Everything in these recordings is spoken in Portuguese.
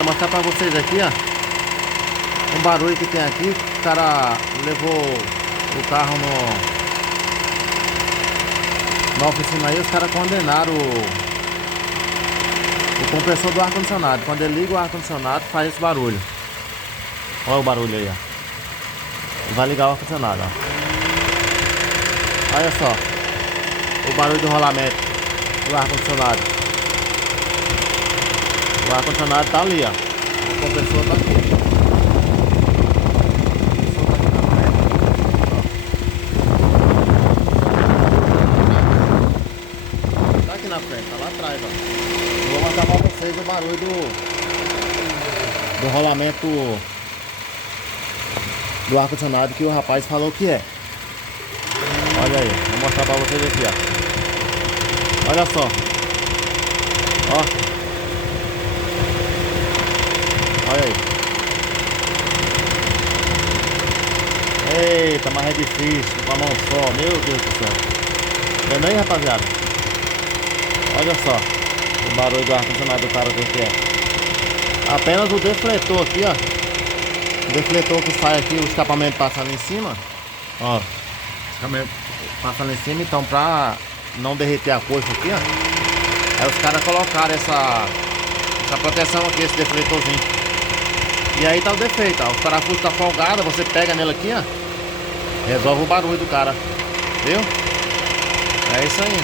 Vou mostrar pra vocês aqui, ó, um barulho que tem aqui. O cara levou o carro na oficina aí. Os caras condenaram o compressor do ar-condicionado. Quando ele liga o ar-condicionado, faz esse barulho. Olha o barulho aí, ó. Vai ligar o ar-condicionado, ó. Olha só o barulho do rolamento do ar-condicionado. O ar-condicionado tá ali, ó. O compressor tá aqui. O compressor tá aqui na frente. Tá aqui na frente, tá lá atrás, ó. Eu vou mostrar pra vocês o barulho do rolamento do ar-condicionado que o rapaz falou que é. Olha aí, vou mostrar pra vocês aqui, ó. Olha só. Ó. Olha aí. Eita, mas é difícil com a mão só. Meu Deus do céu. Vendo aí, rapaziada? Olha só o barulho do ar-condicionado do cara que é. Apenas o defletor aqui, ó. O defletor que sai aqui, o escapamento passando em cima. Ó. O escapamento passando em cima. Então, pra não derreter a coisa aqui, ó. Aí os caras colocaram essa proteção aqui, esse defletorzinho. E aí tá o defeito, ó. O parafuso tá folgado, você pega nele aqui, ó. Resolve o barulho do cara. Viu? É isso aí.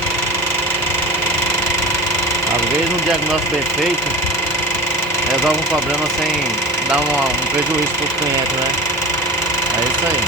Às vezes um diagnóstico bem feito resolve um problema sem dar um prejuízo pro cliente, né? É isso aí.